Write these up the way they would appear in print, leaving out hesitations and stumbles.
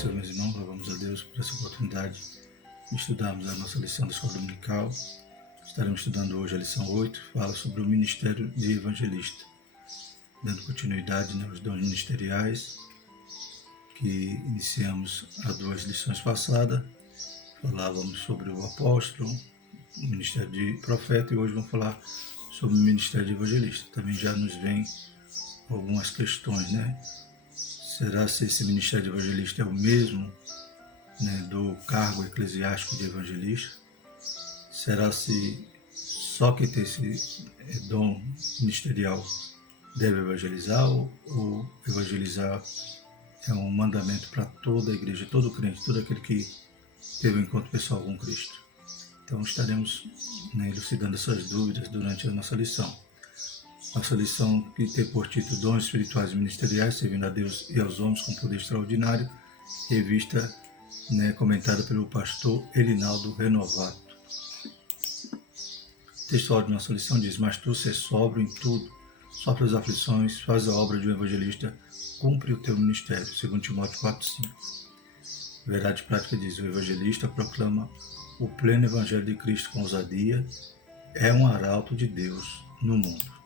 Senhor, meus irmãos, louvamos a Deus por essa oportunidade de estudarmos a nossa lição da Escola Dominical. Estaremos estudando hoje a lição 8, fala sobre o ministério de evangelista, dando continuidade aos dons ministeriais que iniciamos há 2 lições passadas. Falávamos sobre o apóstolo, o ministério de profeta, e hoje vamos falar sobre o ministério de evangelista. Também já nos vem algumas questões, né? Será se esse ministério de evangelista é o mesmo, né, do cargo eclesiástico de evangelista? Será se só quem tem esse dom ministerial deve evangelizar, ou evangelizar é um mandamento para toda a igreja, todo crente, todo aquele que teve um encontro pessoal com Cristo? Então estaremos, né, elucidando essas dúvidas durante a nossa lição. Nossa lição, que tem por título Dons Espirituais e Ministeriais, servindo a Deus e aos homens com poder extraordinário, revista, né, comentada pelo pastor Erinaldo Renovato. O texto de nossa lição diz: mas tu, ser sóbrio em tudo, sofre as aflições, faz a obra de um evangelista, cumpre o teu ministério. 2 Timóteo 4,5. Verdade prática diz: o evangelista proclama o pleno evangelho de Cristo com ousadia, é um arauto de Deus no mundo.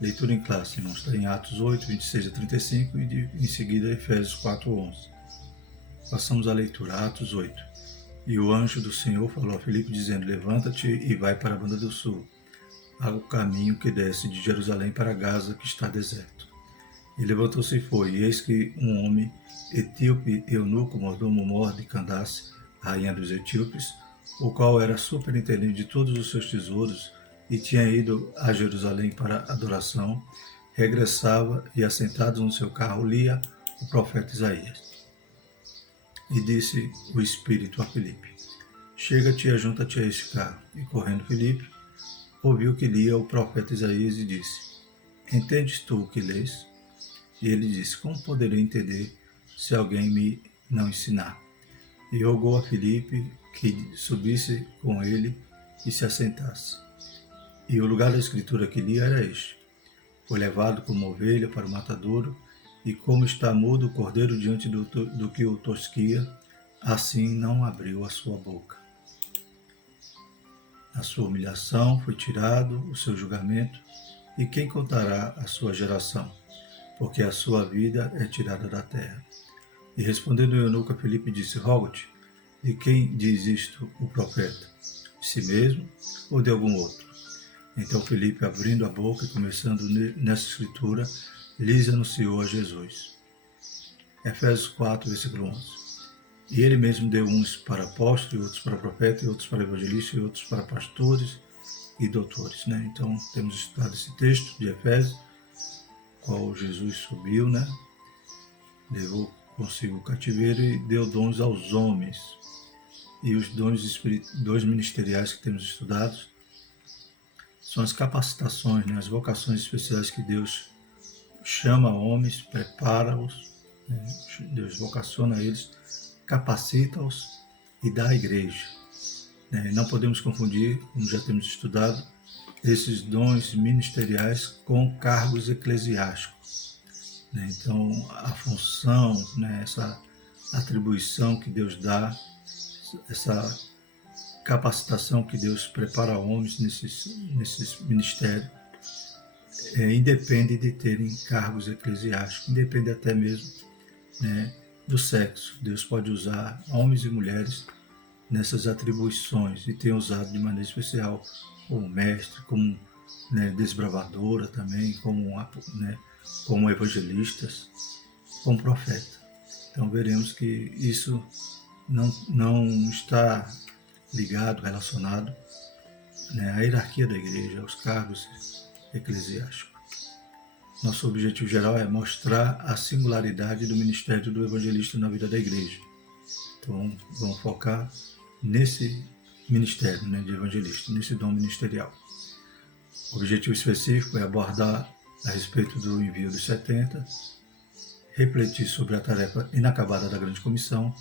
Leitura em classe, irmãos, está em Atos 8, 26 a 35 e em seguida Efésios 4, 11. Passamos à leitura, Atos 8. E o anjo do Senhor falou a Filipe, dizendo: levanta-te e vai para a banda do sul, ao caminho que desce de Jerusalém para Gaza, que está deserto. E levantou-se e foi, e eis que um homem etíope, eunuco, mordomo de Candace, rainha dos etíopes, o qual era superintendente de todos os seus tesouros, e tinha ido a Jerusalém para adoração, regressava e, assentado no seu carro, lia o profeta Isaías. E disse o Espírito a Filipe: chega-te e ajunta-te a este carro. E correndo Filipe, ouviu que lia o profeta Isaías e disse: entendes tu o que lês? E ele disse: como poderei entender se alguém me não ensinar? E rogou a Filipe que subisse com ele e se assentasse. E o lugar da escritura que lia era este: foi levado como ovelha para o matadouro, e como está mudo o cordeiro diante do que o tosquia, assim não abriu a sua boca. A sua humilhação foi tirado o seu julgamento, e quem contará a sua geração? Porque a sua vida é tirada da terra. E respondendo o eunuco a Filipe, disse: rogo-te, de quem diz isto o profeta? De si mesmo ou de algum outro? Então Filipe, abrindo a boca e começando nessa escritura, lhes anunciou a Jesus. Efésios 4, versículo 11. E ele mesmo deu uns para apóstolos, e outros para profetas, e outros para evangelistas, e outros para pastores e doutores, né? Então temos estudado esse texto de Efésios, qual Jesus subiu, né? Levou consigo o cativeiro e deu dons aos homens. E os dons ministeriais que temos estudado são as capacitações, né, as vocações especiais que Deus chama homens, prepara-os, né, Deus vocaciona eles, capacita-os e dá à igreja. Né. Não podemos confundir, como já temos estudado, esses dons ministeriais com cargos eclesiásticos. Né. Então, a função, né, essa atribuição que Deus dá, essa capacitação que Deus prepara homens nesses ministérios, independe de terem cargos eclesiásticos, independe até mesmo, né, do sexo. Deus pode usar homens e mulheres nessas atribuições, e tem usado de maneira especial como mestre, como, né, desbravadora também, como evangelistas, como profeta. Então veremos que isso não está ligado, relacionado, né, à hierarquia da igreja, aos cargos eclesiásticos. Nosso objetivo geral é mostrar a singularidade do ministério do evangelista na vida da igreja. Então, vamos focar nesse ministério, né, de evangelista, nesse dom ministerial. O objetivo específico é abordar a respeito do envio dos 70, refletir sobre a tarefa inacabada da grande comissão,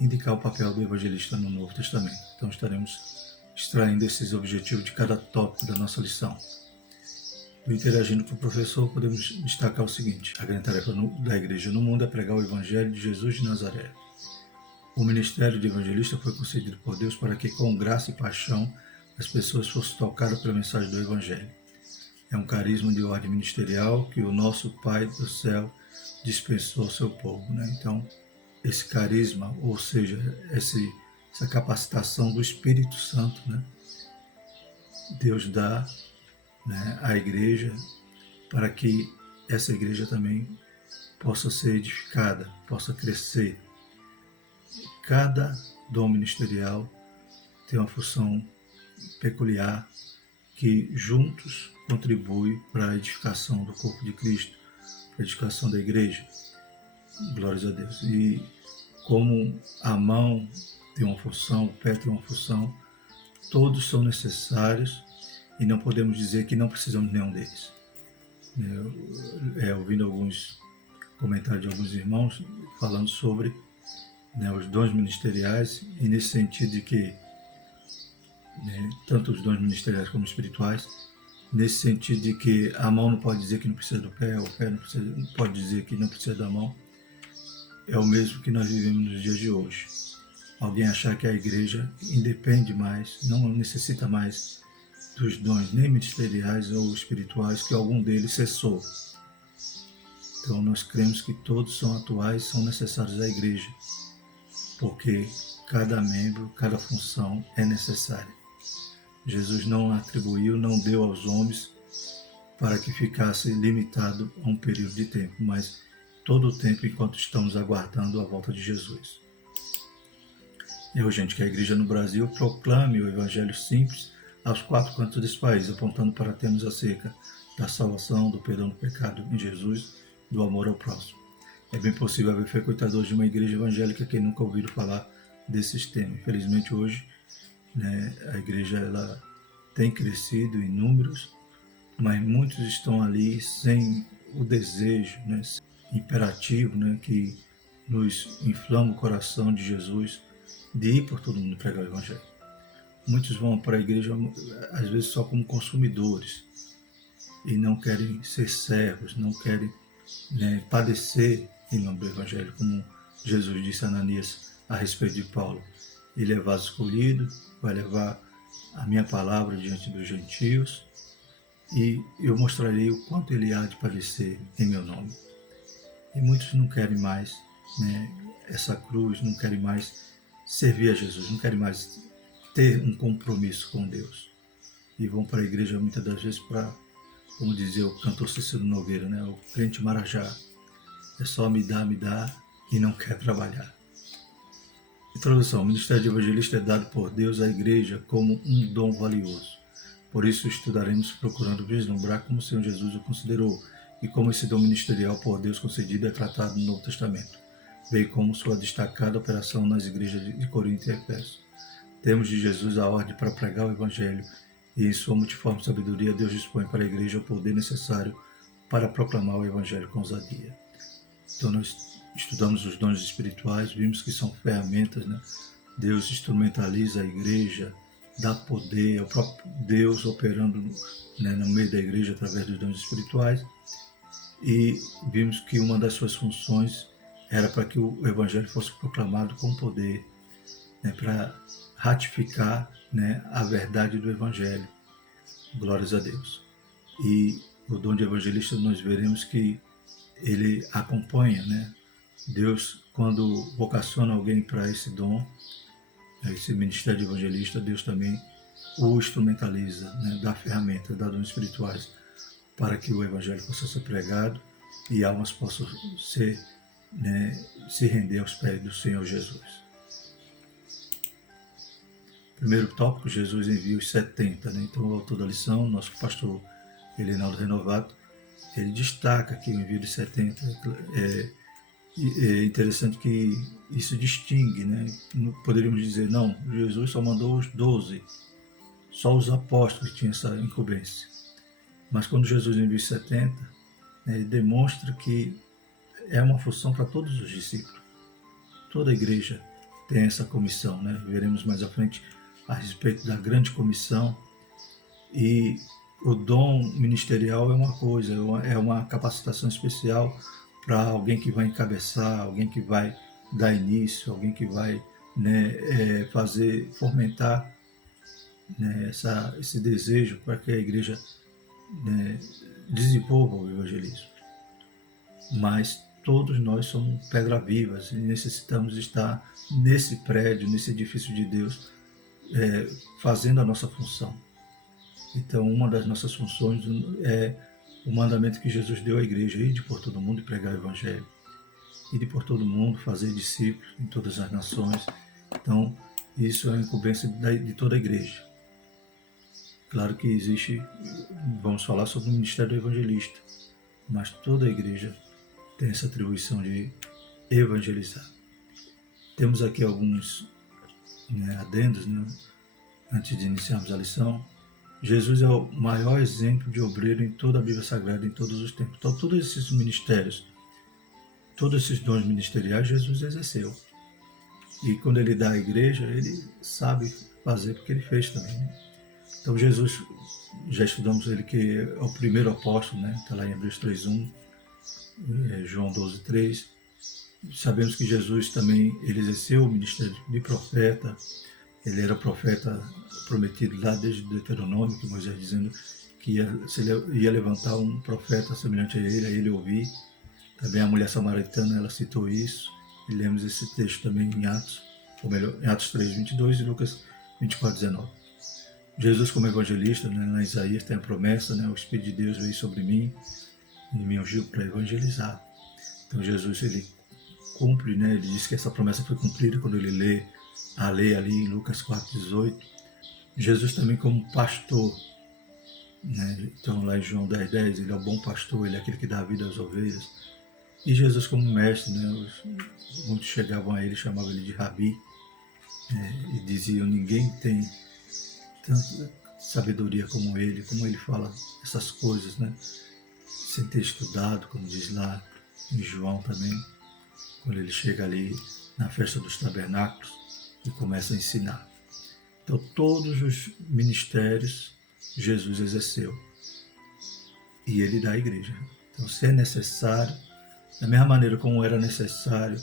indicar o papel do evangelista no Novo Testamento. Então estaremos extraindo esses objetivos de cada tópico da nossa lição. Interagindo com o professor, podemos destacar o seguinte: a grande tarefa da igreja no mundo é pregar o Evangelho de Jesus de Nazaré. O ministério de evangelista foi concedido por Deus para que, com graça e paixão, as pessoas fossem tocadas pela mensagem do Evangelho. É um carisma de ordem ministerial que o nosso Pai do céu dispensou ao seu povo. Então, esse carisma, ou seja, essa capacitação do Espírito Santo, Deus dá à igreja para que essa igreja também possa ser edificada, possa crescer. Cada dom ministerial tem uma função peculiar que juntos contribui para a edificação do corpo de Cristo, para a edificação da igreja. Glórias a Deus. E como a mão tem uma função, o pé tem uma função, todos são necessários e não podemos dizer que não precisamos de nenhum deles. Ouvindo alguns comentários de alguns irmãos falando sobre os dons ministeriais, e nesse sentido de que tanto os dons ministeriais como espirituais, nesse sentido de que a mão não pode dizer que não precisa do pé, o pé não pode dizer que não precisa da mão, é o mesmo que nós vivemos nos dias de hoje. Alguém achar que a igreja independe mais, não necessita mais dos dons nem ministeriais ou espirituais, que algum deles cessou. Então nós cremos que todos são atuais, são necessários à igreja, porque cada membro, cada função é necessária. Jesus não atribuiu, não deu aos homens para que ficasse limitado a um período de tempo, mas todo o tempo enquanto estamos aguardando a volta de Jesus. É urgente que a igreja no Brasil proclame o evangelho simples aos quatro cantos desse país, apontando para termos acerca da salvação, do perdão do pecado em Jesus, do amor ao próximo. É bem possível haver frequentadores de uma igreja evangélica que nunca ouviram falar desses temas. Infelizmente hoje, a igreja ela tem crescido em números, mas muitos estão ali sem o desejo imperativo que nos inflama o coração de Jesus de ir por todo mundo pregar o evangelho. Muitos vão para a igreja às vezes só como consumidores e não querem ser servos, não querem padecer em nome do evangelho, como Jesus disse a Ananias a respeito de Paulo. Ele é vaso escolhido, vai levar a minha palavra diante dos gentios e eu mostrarei o quanto ele há de padecer em meu nome. E muitos não querem mais essa cruz, não querem mais servir a Jesus, não querem mais ter um compromisso com Deus. E vão para a igreja muitas das vezes para, como dizia o cantor Cícero Nogueira, o crente marajá. É só me dá e não quer trabalhar. Introdução. O ministério de evangelista é dado por Deus à igreja como um dom valioso. Por isso estudaremos procurando vislumbrar como o Senhor Jesus o considerou e como esse dom ministerial por Deus concedido é tratado no Novo Testamento, bem como sua destacada operação nas igrejas de Corinto e Efésios. Temos de Jesus a ordem para pregar o evangelho e em sua multiforme sabedoria Deus dispõe para a igreja o poder necessário para proclamar o evangelho com ousadia. Então nós estudamos os dons espirituais, vimos que são ferramentas, Deus instrumentaliza a igreja, dá poder, é o próprio Deus operando no meio da igreja através dos dons espirituais, e vimos que uma das suas funções era para que o evangelho fosse proclamado com poder, para ratificar a verdade do evangelho. Glórias a Deus. E o dom de evangelista nós veremos que ele acompanha, Deus, quando vocaciona alguém para esse dom, esse ministério de evangelista, Deus também o instrumentaliza, dá ferramentas, dá dons espirituais para que o evangelho possa ser pregado e almas possam se render aos pés do Senhor Jesus. Primeiro tópico, Jesus envia os 70. Então, o autor da lição, nosso pastor Elinaldo Renovato, ele destaca que o envio de 70 é interessante que isso distingue, Poderíamos dizer, não, Jesus só mandou os 12, só os apóstolos tinham essa incumbência. Mas quando Jesus envia os 70, ele demonstra que é uma função para todos os discípulos. Toda a igreja tem essa comissão, Veremos mais à frente a respeito da grande comissão, e o dom ministerial é uma coisa, é uma capacitação especial para alguém que vai encabeçar, alguém que vai dar início, alguém que vai, né, fomentar, né, esse desejo para que a igreja, né, desenvolva o evangelismo. Mas todos nós somos pedras vivas e necessitamos estar nesse prédio, nesse edifício de Deus, fazendo a nossa função. Então, uma das nossas funções é o mandamento que Jesus deu à igreja: ir por todo mundo e pregar o evangelho. Ir por todo mundo, fazer discípulos em todas as nações. Então, isso é a incumbência de toda a igreja. Claro que existe, vamos falar sobre o ministério do evangelista, mas toda a igreja tem essa atribuição de evangelizar. Temos aqui alguns, né, adendos, né, antes de iniciarmos a lição. Jesus é o maior exemplo de obreiro em toda a Bíblia Sagrada, em todos os tempos. Então, todos esses ministérios, todos esses dons ministeriais, Jesus exerceu. E quando ele dá à igreja, ele sabe fazer, porque ele fez também, né? Então, Jesus, já estudamos ele que é o primeiro apóstolo, né? Está lá em Hebreus 3:1, João 12:3. Sabemos que Jesus também ele exerceu o ministério de profeta. Ele era profeta prometido lá desde o Deuteronômio, que Moisés dizendo que ia levantar um profeta semelhante a ele ouvir. Também a mulher samaritana, ela citou isso. E lemos esse texto também em Atos, ou melhor, em Atos 3:22 e Lucas 24:19. Jesus como evangelista, né, na Isaías tem a promessa, né, o Espírito de Deus veio sobre mim e me ungiu para evangelizar. Então Jesus, ele cumpre, né, ele diz que essa promessa foi cumprida quando ele lê a lei ali em Lucas 4:18. Jesus também como pastor, né, então lá em João 10:10, ele é o bom pastor, ele é aquele que dá a vida às ovelhas. E Jesus como mestre, né, muitos chegavam a ele, chamavam ele de Rabi, né, e diziam: ninguém tem tanta sabedoria como ele fala essas coisas, né, sem ter estudado, como diz lá em João também, quando ele chega ali na festa dos tabernáculos e começa a ensinar. Então, todos os ministérios Jesus exerceu e ele dá à igreja. Então, se é necessário, da mesma maneira como era necessário,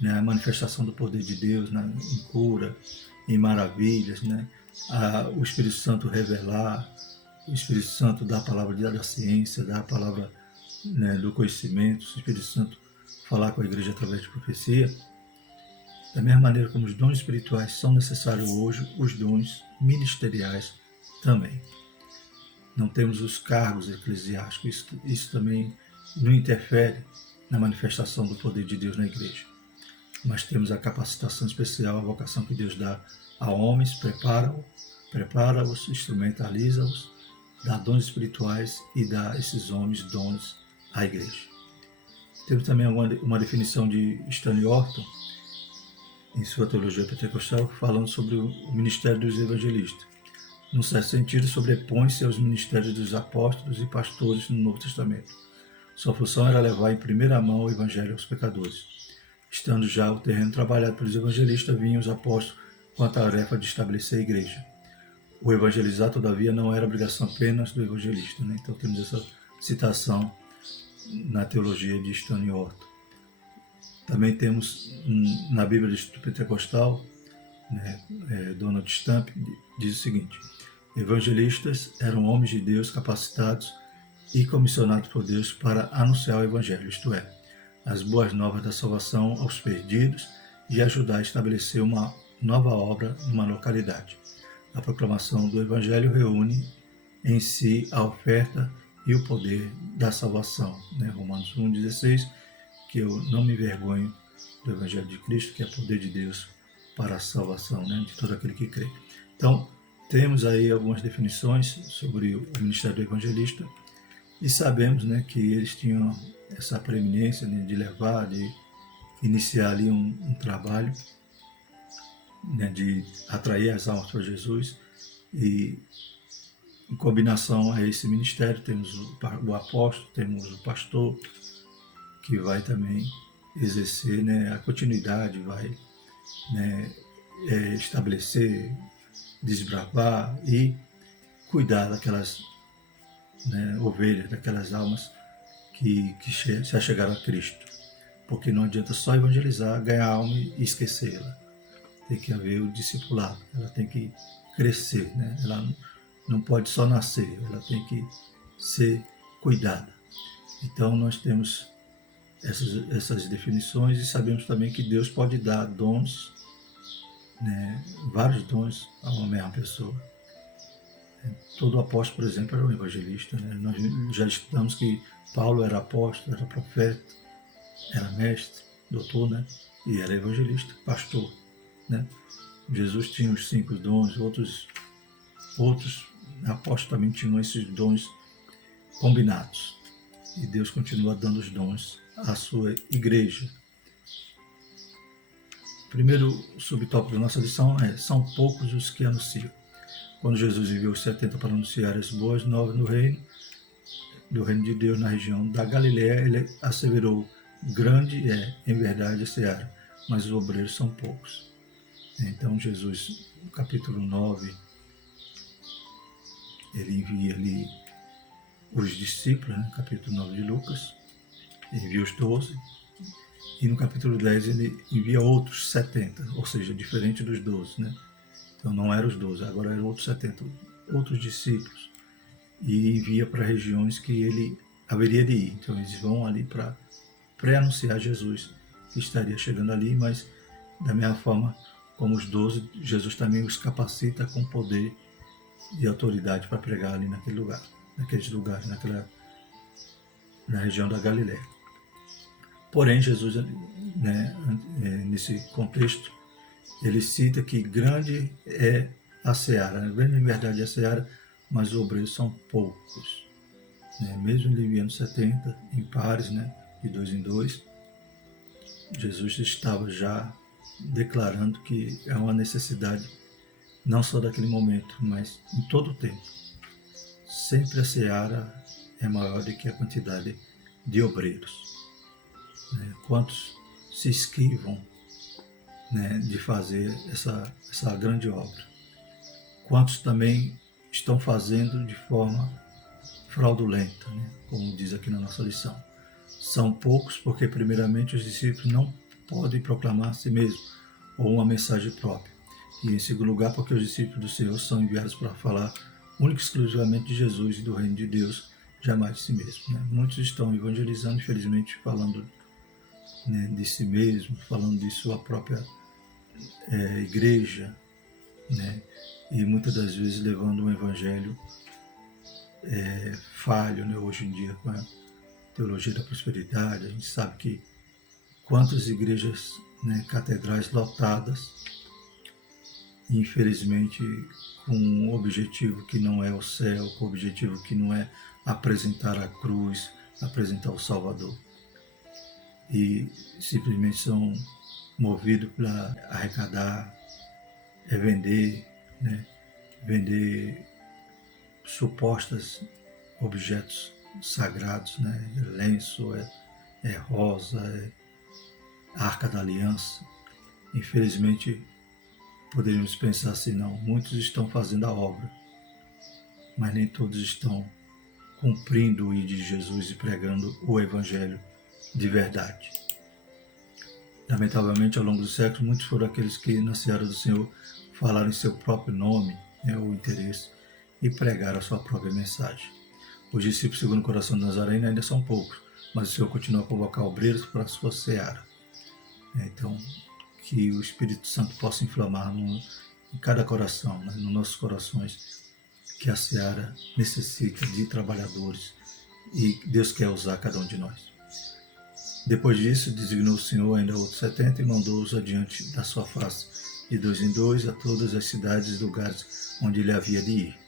né, a manifestação do poder de Deus, né, em cura, em maravilhas, né, o Espírito Santo revelar, o Espírito Santo dar a palavra da ciência, dar a palavra, né, do conhecimento, o Espírito Santo falar com a igreja através de profecia. Da mesma maneira como os dons espirituais são necessários hoje, os dons ministeriais também. Não temos os cargos eclesiásticos, isso também não interfere na manifestação do poder de Deus na igreja. Mas temos a capacitação especial, a vocação que Deus dá a homens, prepara-os, instrumentaliza-os, dá dons espirituais e dá esses homens dons à igreja. Temos também uma definição de Stanley Orton, em sua teologia pentecostal, falando sobre o ministério dos evangelistas. Num certo sentido, sobrepõe-se aos ministérios dos apóstolos e pastores no Novo Testamento. Sua função era levar em primeira mão o evangelho aos pecadores. Estando já o terreno trabalhado pelos evangelistas, vinham os apóstolos com a tarefa de estabelecer a igreja. O evangelizar, todavia, não era obrigação apenas do evangelista, né? Então temos essa citação na teologia de Stanley Orton. Também temos na Bíblia do Instituto Pentecostal, né, Donald Stamp diz o seguinte: evangelistas eram homens de Deus capacitados e comissionados por Deus para anunciar o evangelho, isto é, as boas novas da salvação aos perdidos e ajudar a estabelecer uma nova obra numa localidade. A proclamação do evangelho reúne em si a oferta e o poder da salvação, né? Romanos 1:16, que eu não me envergonho do evangelho de Cristo, que é poder de Deus para a salvação, né, de todo aquele que crê. Então, temos aí algumas definições sobre o ministério do evangelista e sabemos, né, que eles tinham essa preeminência, né, de levar, de iniciar ali um trabalho, né, de atrair as almas para Jesus. E em combinação a esse ministério temos o apóstolo, temos o pastor, que vai também exercer, né, a continuidade, vai, né, estabelecer, desbravar e cuidar daquelas né, ovelhas, daquelas almas que se achegaram a Cristo. Porque não adianta só evangelizar, ganhar a alma e esquecê-la. Tem que haver o discipulado, ela tem que crescer, né? Ela não pode só nascer, ela tem que ser cuidada. Então nós temos essas definições e sabemos também que Deus pode dar dons, né, vários dons a uma mesma pessoa. Todo apóstolo, por exemplo, era um evangelista. Né? Nós já estudamos que Paulo era apóstolo, era profeta, era mestre, doutor, né? E era evangelista, pastor. Né? Jesus tinha os 5 dons, outros apóstolos também tinham esses dons combinados. E Deus continua dando os dons à sua igreja. O primeiro subtópico da nossa lição é: são poucos os que anunciam. Quando Jesus enviou os 70 para anunciar as boas novas do reino de Deus na região da Galiléia, ele asseverou: grande é, em verdade, a seara, mas os obreiros são poucos. Então Jesus, no capítulo 9, ele envia ali os discípulos, né? Capítulo 9 de Lucas, envia os 12, e no capítulo 10 ele envia outros 70, ou seja, diferente dos 12, né? Então não eram os 12, agora eram outros 70, outros discípulos, e envia para regiões que ele haveria de ir. Então eles vão ali para pré-anunciar Jesus, que estaria chegando ali, mas da mesma forma como os 12, Jesus também os capacita com poder e autoridade para pregar ali naquele lugar, naqueles lugares, na região da Galiléia. Porém, Jesus, né, nesse contexto, ele cita que grande é a seara, né? Grande em verdade é a seara, mas os obreiros são poucos. Né? Mesmo ele enviando 70 em pares, né, de 2 em 2, Jesus estava já declarando que é uma necessidade não só daquele momento, mas em todo o tempo. Sempre a seara é maior do que a quantidade de obreiros. Né? Quantos se esquivam, né, de fazer essa grande obra? Quantos também estão fazendo de forma fraudulenta, né, como diz aqui na nossa lição? São poucos porque, primeiramente, os discípulos não podem proclamar a si mesmos ou uma mensagem própria. E, em segundo lugar, porque os discípulos do Senhor são enviados para falar única e exclusivamente de Jesus e do reino de Deus, jamais de si mesmo. Né? Muitos estão evangelizando, infelizmente, falando, né, de si mesmo, falando de sua própria igreja, né? E muitas das vezes levando um evangelho falho, né? Hoje em dia, com a teologia da prosperidade, a gente sabe que quantas igrejas, né, catedrais lotadas, infelizmente com um objetivo que não é o céu, com um objetivo que não é apresentar a cruz, apresentar o Salvador. E simplesmente são movidos para arrecadar, vender, né? Vender supostos objetos sagrados, né? Lenço, rosa, arca da aliança. Infelizmente, poderíamos pensar assim: não, muitos estão fazendo a obra, mas nem todos estão cumprindo o ID de Jesus e pregando o Evangelho de verdade. Lamentavelmente, ao longo dos séculos, muitos foram aqueles que, na seara do Senhor, falaram em seu próprio nome, né, ou interesse, e pregaram a sua própria mensagem. Os discípulos, segundo o coração de Nazareno, ainda são poucos, mas o Senhor continua a convocar obreiros para a sua seara. Então, que o Espírito Santo possa inflamar em cada coração, né, nos nossos corações, que a seara necessita de trabalhadores e Deus quer usar cada um de nós. Depois disso, designou o Senhor ainda outros 70 e mandou-os adiante da sua face, de 2 em 2, a todas as cidades e lugares onde ele havia de ir.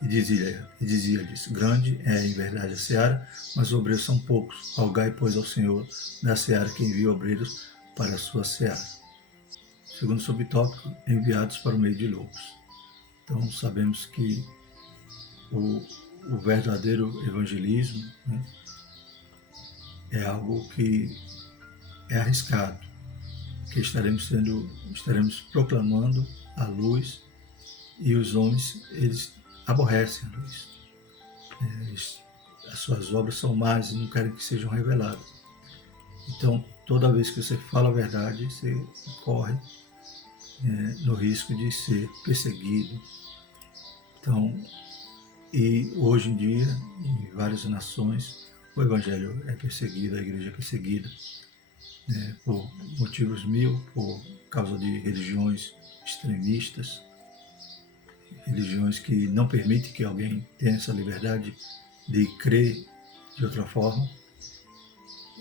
E dizia-lhes: grande é em verdade a seara, mas os obreiros são poucos. Rogai, pois, ao Senhor da seara que envie obreiros para a sua seara. Segundo subtópico, enviados para o meio de lobos. Então, sabemos que o verdadeiro evangelismo, né, é algo que é arriscado, que estaremos proclamando a luz, e os homens, eles aborrecem a luz. As suas obras são más e não querem que sejam reveladas. Então, toda vez que você fala a verdade, você corre no risco de ser perseguido. Então, e hoje em dia, em várias nações, o Evangelho é perseguido, a igreja é perseguida, por motivos mil, por causa de religiões extremistas, religiões que não permitem que alguém tenha essa liberdade de crer de outra forma.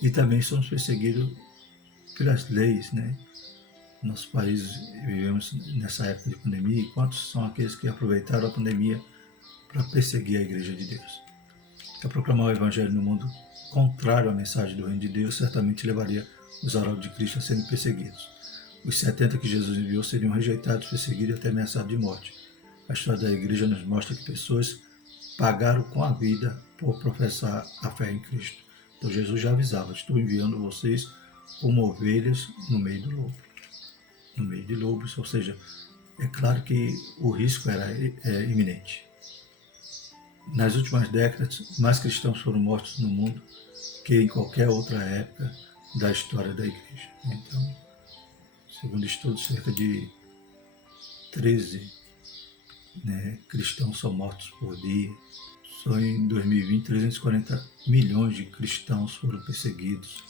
E também somos perseguidos pelas leis, Nosso país, vivemos nessa época de pandemia, e quantos são aqueles que aproveitaram a pandemia para perseguir a Igreja de Deus? Então, proclamar o Evangelho no mundo contrário à mensagem do Reino de Deus certamente levaria os arautos de Cristo a serem perseguidos. Os 70 que Jesus enviou seriam rejeitados, perseguidos e até ameaçados de morte. A história da Igreja nos mostra que pessoas pagaram com a vida por professar a fé em Cristo. Então Jesus já avisava: estou enviando vocês como ovelhas no meio do lobo. No meio de lobos, ou seja, é claro que o risco era iminente. Nas últimas décadas, mais cristãos foram mortos no mundo que em qualquer outra época da história da Igreja. Então, segundo estudos, cerca de 13 cristãos são mortos por dia. Só em 2020, 340 milhões de cristãos foram perseguidos.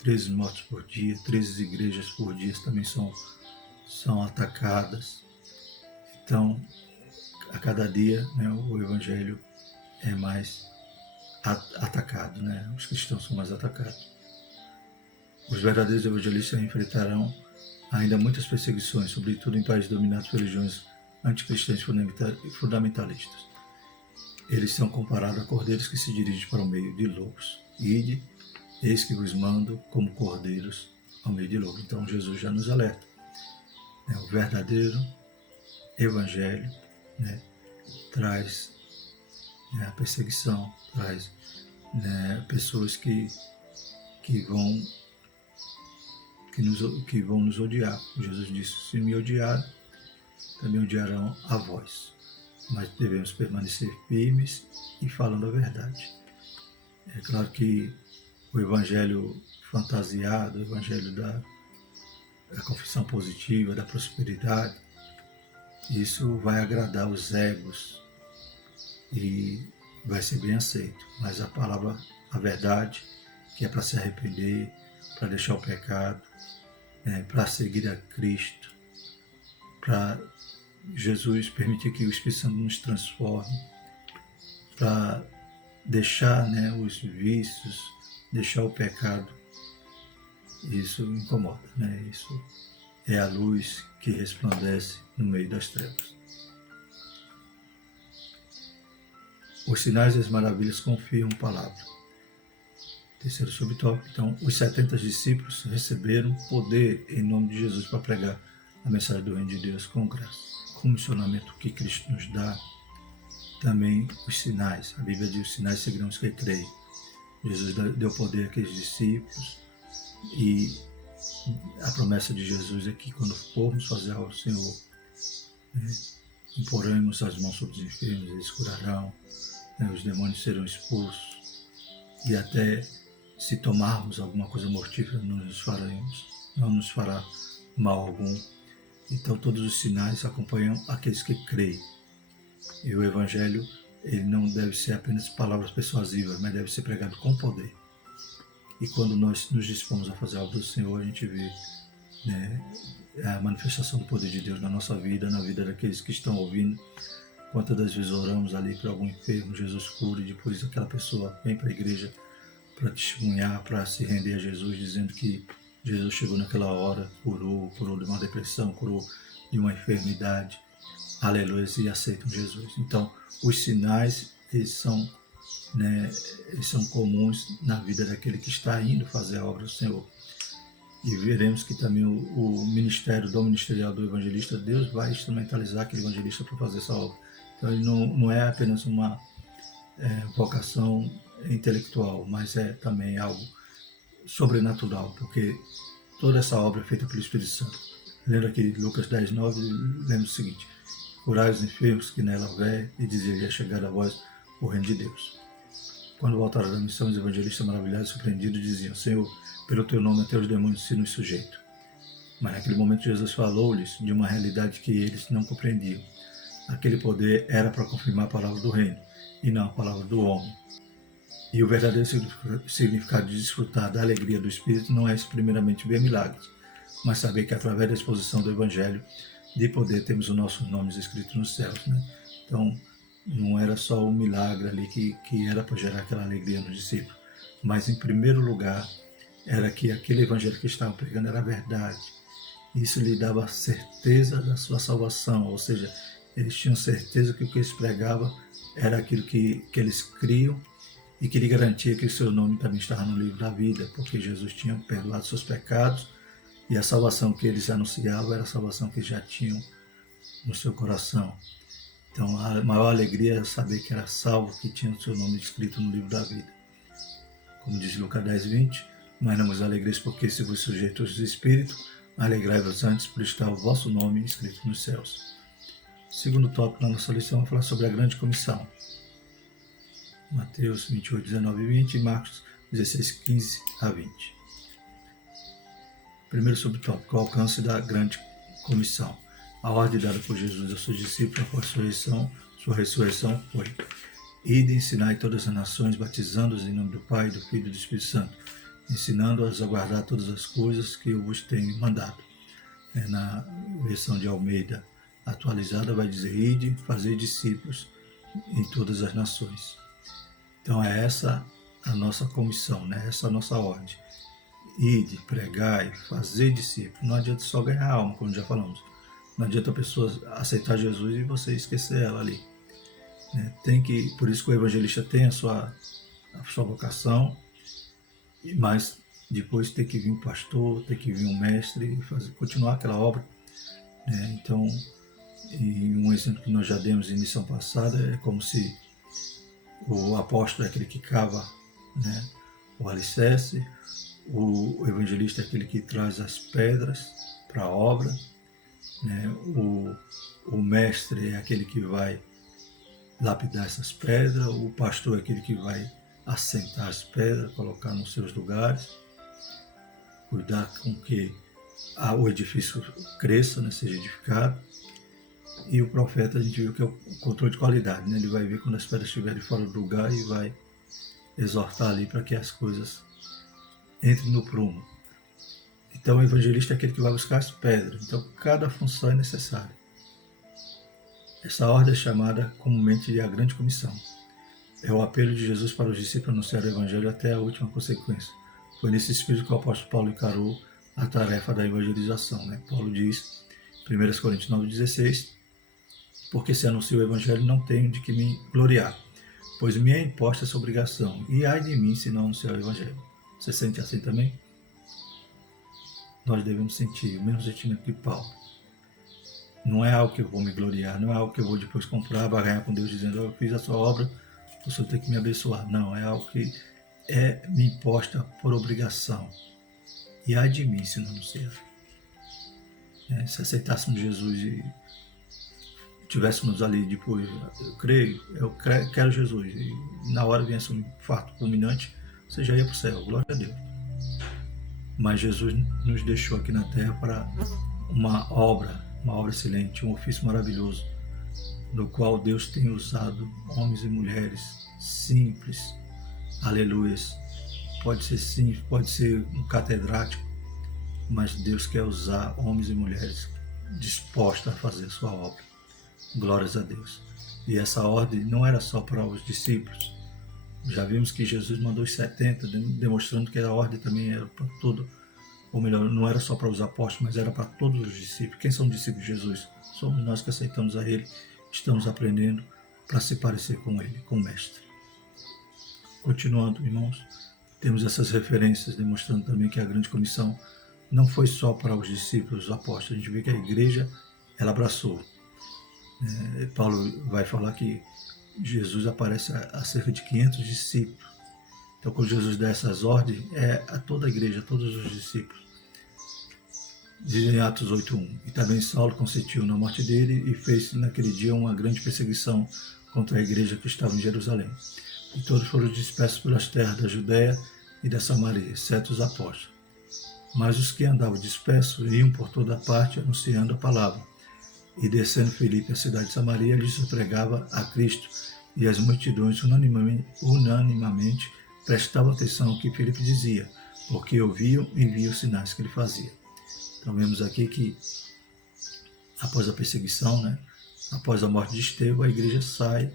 13 mortos por dia, 13 igrejas por dia também são atacadas. Então, a cada dia, o Evangelho é mais atacado, os cristãos são mais atacados. Os verdadeiros evangelistas enfrentarão ainda muitas perseguições, sobretudo em países dominados por religiões anticristãs fundamentalistas. Eles são comparados a cordeiros que se dirigem para o meio de lobos. Ide, eis que vos mando como cordeiros ao meio de lobos. Então Jesus já nos alerta. O verdadeiro evangelho traz a perseguição, traz pessoas que vão nos odiar. Jesus disse: se me odiarem, também odiarão a vós. Mas devemos permanecer firmes e falando a verdade. É claro que o evangelho fantasiado, o evangelho da confissão positiva, da prosperidade, isso vai agradar os egos e vai ser bem aceito. Mas a palavra, a verdade, que é para se arrepender, para deixar o pecado, para seguir a Cristo, para Jesus permitir que o Espírito Santo nos transforme, para deixar os vícios, deixar o pecado. Isso incomoda, Isso é a luz que resplandece no meio das trevas. Os sinais e as maravilhas confirmam a palavra. Terceiro subtópico. Então, os 70 discípulos receberam poder em nome de Jesus para pregar a mensagem do Reino de Deus com graça. Com o missionamento que Cristo nos dá, também os sinais. A Bíblia diz: os sinais seguirão os que creem. Jesus deu poder àqueles discípulos e a promessa de Jesus é que quando formos fazer algo ao Senhor, imporemos as mãos sobre os enfermos, eles curarão, os demônios serão expulsos e até se tomarmos alguma coisa mortífera não nos fará mal algum. Então todos os sinais acompanham aqueles que creem. E o Evangelho, ele não deve ser apenas palavras persuasivas, mas deve ser pregado com poder. E quando nós nos dispomos a fazer algo do Senhor, a gente vê a manifestação do poder de Deus na nossa vida, na vida daqueles que estão ouvindo. Quantas das vezes oramos ali para algum enfermo, Jesus cura, e depois aquela pessoa vem para a igreja para testemunhar, para se render a Jesus, dizendo que Jesus chegou naquela hora, curou de uma depressão, curou de uma enfermidade. Aleluia, e aceitam Jesus. Então, os sinais, eles são comuns na vida daquele que está indo fazer a obra do Senhor. E veremos que também o ministério, o dom ministerial do evangelista, Deus vai instrumentalizar aquele evangelista para fazer essa obra. Então, ele não é apenas uma vocação intelectual, mas é também algo sobrenatural, porque toda essa obra é feita pelo Espírito Santo. Lendo aqui Lucas 10:9, lembra o seguinte: curai os enfermos que nela houver, e dizer-lhe: é chegada a vós o reino de Deus. Quando voltaram da missão, os evangelistas maravilhados e surpreendidos diziam: Senhor, pelo teu nome até os demônios se nos sujeitam. Mas naquele momento Jesus falou-lhes de uma realidade que eles não compreendiam. Aquele poder era para confirmar a palavra do reino e não a palavra do homem. E o verdadeiro significado de desfrutar da alegria do Espírito não é primeiramente ver milagres, mas saber que através da exposição do Evangelho de poder temos os nossos nomes escritos nos céus. Né? Então, não era só um milagre ali que era para gerar aquela alegria nos discípulos, mas em primeiro lugar era que aquele Evangelho que estavam pregando era verdade. Isso lhe dava certeza da sua salvação, ou seja, eles tinham certeza que o que eles pregavam era aquilo que eles criam e que lhe garantia que o seu nome também estava no livro da vida, porque Jesus tinha perdoado seus pecados e a salvação que eles anunciavam era a salvação que já tinham no seu coração. Então a maior alegria era saber que era salvo, que tinha o seu nome escrito no livro da vida. Como diz Lucas 10:20, mas não vos alegreis porque se vos sujeitos do Espírito, alegrai-vos antes por estar o vosso nome escrito nos céus. Segundo tópico da nossa lição vai falar sobre a grande comissão. Mateus 28:19-20 e Marcos 16:15-20. Primeiro subtópico, o alcance da grande comissão. A ordem dada por Jesus aos seus discípulos após sua ressurreição foi: ide e ensinai todas as nações, batizando-os em nome do Pai, do Filho e do Espírito Santo, ensinando-os a guardar todas as coisas que eu vos tenho mandado. Na versão de Almeida atualizada vai dizer: ide, fazei discípulos em todas as nações. Então é essa a nossa comissão, né? Essa a nossa ordem. Ide, pregai, fazer discípulos. Não adianta só ganhar alma, como já falamos. Não adianta a pessoa aceitar Jesus e você esquecer ela ali. Por isso que o evangelista tem a sua vocação, mas depois tem que vir um pastor, tem que vir um mestre e continuar aquela obra. Então, um exemplo que nós já demos em missão passada é como se o apóstolo é aquele que cava, o alicerce, o evangelista é aquele que traz as pedras para a obra, o mestre é aquele que vai lapidar essas pedras, o pastor é aquele que vai assentar as pedras, colocar nos seus lugares, cuidar com que o edifício cresça, seja edificado. E o profeta, a gente viu que é o controle de qualidade, ele vai ver quando as pedras estiverem fora do lugar e vai exortar ali para que as coisas entrem no prumo. Então o evangelista é aquele que vai buscar as pedras. Então cada função é necessária. Essa ordem é chamada comumente de a grande comissão. É o apelo de Jesus para os discípulos anunciar o evangelho até a última consequência. Foi nesse espírito que o apóstolo Paulo encarou a tarefa da evangelização. Paulo diz, 1 Coríntios 9:16, porque se anuncio o evangelho não tenho de que me gloriar, pois me é imposta essa obrigação, e ai de mim se não anunciar o evangelho. Você sente assim também? Nós devemos sentir o mesmo sentimento que Paulo. Não é algo que eu vou me gloriar, não é algo que eu vou depois comprar, barganhar com Deus dizendo: eu fiz a sua obra, o Senhor tem que me abençoar. Não, é algo que me imposta por obrigação. E ai de mim se não anunciar. Se aceitássemos Jesus e tivéssemos ali depois, eu quero Jesus, e na hora viesse um fato culminante, você já ia para o céu, glória a Deus. Mas Jesus nos deixou aqui na terra para uma obra excelente, um ofício maravilhoso, no qual Deus tem usado homens e mulheres simples, aleluias. Pode ser simples, pode ser um catedrático, mas Deus quer usar homens e mulheres dispostos a fazer a sua obra. Glórias a Deus. E essa ordem não era só para os discípulos. Já vimos que Jesus mandou os 70, demonstrando que a ordem também era para todo, ou melhor, não era só para os apóstolos, mas era para todos os discípulos. Quem são os discípulos de Jesus? Somos nós que aceitamos a Ele, estamos aprendendo para se parecer com Ele, com o Mestre. Continuando, irmãos, temos essas referências demonstrando também que a grande comissão não foi só para os discípulos, os apóstolos. A gente vê que a igreja, ela abraçou. Paulo vai falar que Jesus aparece a cerca de 500 discípulos. Então, quando Jesus dá essas ordens, é a toda a igreja, a todos os discípulos. Diz em Atos 8:1, e também Saulo consentiu na morte dele e fez naquele dia uma grande perseguição contra a igreja que estava em Jerusalém. E todos foram dispersos pelas terras da Judéia e da Samaria, exceto os apóstolos. Mas os que andavam dispersos iam por toda parte anunciando a palavra. E descendo Filipe à cidade de Samaria, lhes pregava a Cristo, e as multidões unanimemente prestavam atenção ao que Filipe dizia, porque ouviam e viam os sinais que ele fazia. Então vemos aqui que após a perseguição, né, após a morte de Estevão, a igreja sai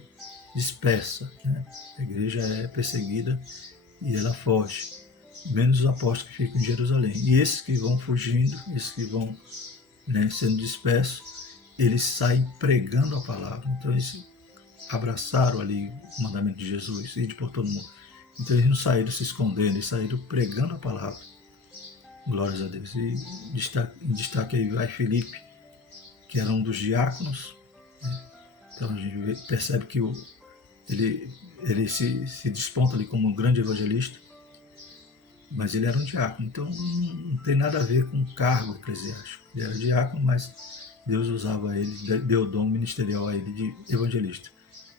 dispersa, né? A igreja é perseguida e ela foge, menos os apóstolos que ficam em Jerusalém. E esses que vão fugindo, esses que vão, né, sendo dispersos, eles saem pregando a palavra. Então eles abraçaram ali o mandamento de Jesus, ir por todo mundo. Então eles não saíram se escondendo, eles saíram pregando a palavra. Glórias a Deus. E em destaque aí vai Filipe, que era um dos diáconos, né? Então a gente percebe que ele se desponta ali como um grande evangelista, mas ele era um diácono, então não tem nada a ver com o cargo eclesiástico. Ele era diácono, mas Deus usava ele, deu o dom ministerial a ele de evangelista.